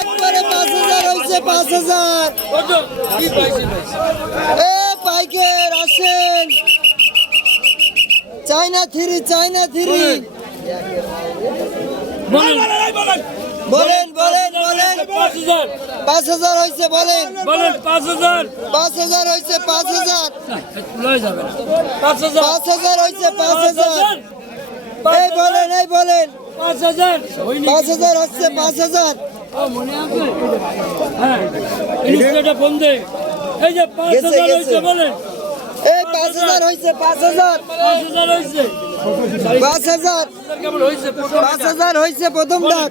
একবারে 5,000 হয়েছে 5,000। পাইকের আসেন চাইনা থ্রি বলেন 5,000 হয়েছে বলেন 5,000 হয়েছে 5,000 হয়েছে 5,000 এই বলেন 5,000 হচ্ছে 5,000 এই যে 5,000 হয়েছে বলেন এই 5,000 হয়েছে 5,000 হয়েছে প্রথম ডাক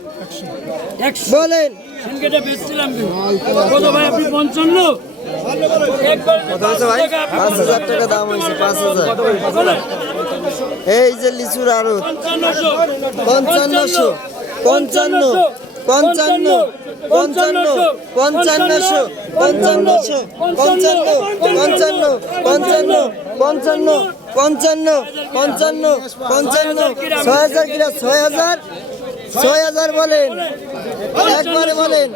বলেন সিনকেটা বেচছিলাম কত ভাই আপনি 55 5,000 টাকা দাম হয়েছে 5,000 এই যে লিচুর আরো 5500 55 55 55 5500 5500 55 55 55 55 55 6,000 কিনা 6,000 বলেন একবারে বলেন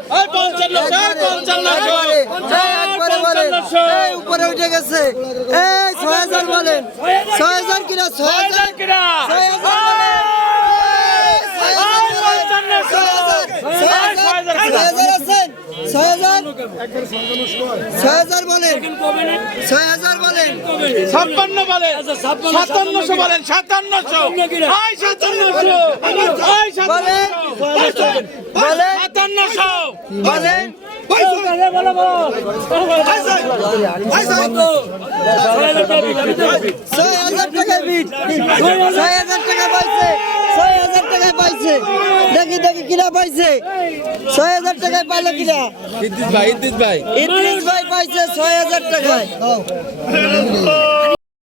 একবারে বলেন এই উপরে উঠে গেছে এই 6,000 বলেন 6,000 কিনা 6,000 কিনা 6,000 বলেন 6,000 বলেন 56 বলেন 5700 বলেন 5700 আই 5700 আই 5700 বলেন 5700 বলেন 6,000 টাকা বিট 6,000 টাকা পাইছে 6,000 টাকায় পাইছে দেখি কিনা পাইছে 6,000 টাকায় পাইলো কিনা ইদ্রিস ভাই পাইছে 6,000 টাকায়